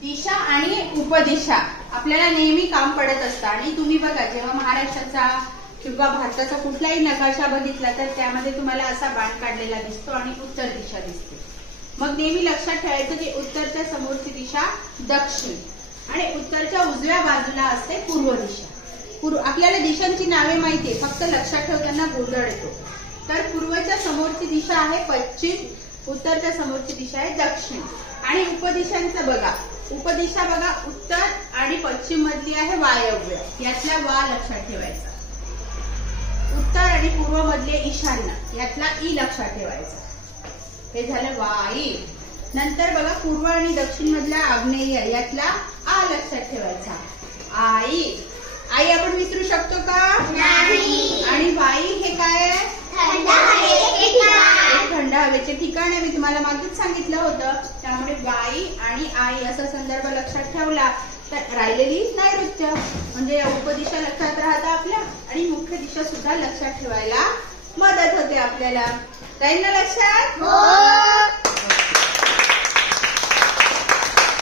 दिशा आणि उपदिशा आपल्याला नेहमी काम पडत असतं आणि तुम्ही बघा जेव्हा महाराष्ट्राचा किंवा भारताचा कुठलाही नकाशा बघितला तर त्यामध्ये तुम्हाला असा बाण काढलेला दिसतो आणि उत्तर दिशा दिसते. मग नेहमी लक्षात ठेवायचं की उत्तरच्या समोरची दिशा दक्षिण आणि उत्तरच्या उजव्या बाजूला असते पूर्व दिशा. आपल्याला दिशांची नावे माहितीये, फक्त लक्षात ठेवताना गोंधळ येतो. तर पूर्वच्या समोरची दिशा आहे पश्चिम, उत्तरच्या समोरची दिशा आहे दक्षिण. आणि उपदिशांचं बघा, उपदिशा बघा उत्तर आणि पश्चिम मधली आहे वायव्य, यातला वा लक्षात ठेवायचा. उत्तर आणि पूर्व मधले ईशान्य, यातला ई लक्षात ठेवायचा. हे झालं वाई. नंतर बघा पूर्व आणि दक्षिण मधला आग्नेय, यातला आ लक्षात ठेवायचा. आई. आई आपण विसरू शकतो का? नाही. आणि वाई हे काय आहे? थंड हवेचे ठिकाण आहे. मी तुम्हाला मागेच सांगितलं होतं. त्यामुळे वाई आणि आई असा संदर्भ लक्षात ठेवला तर राहिलेली नैऋत्य म्हणजे उपदिशा लक्षात राहतात आपल्या आणि मुख्य दिशा सुद्धा लक्षात ठेवायला मदत होते आपल्याला. राहील ना लक्षात?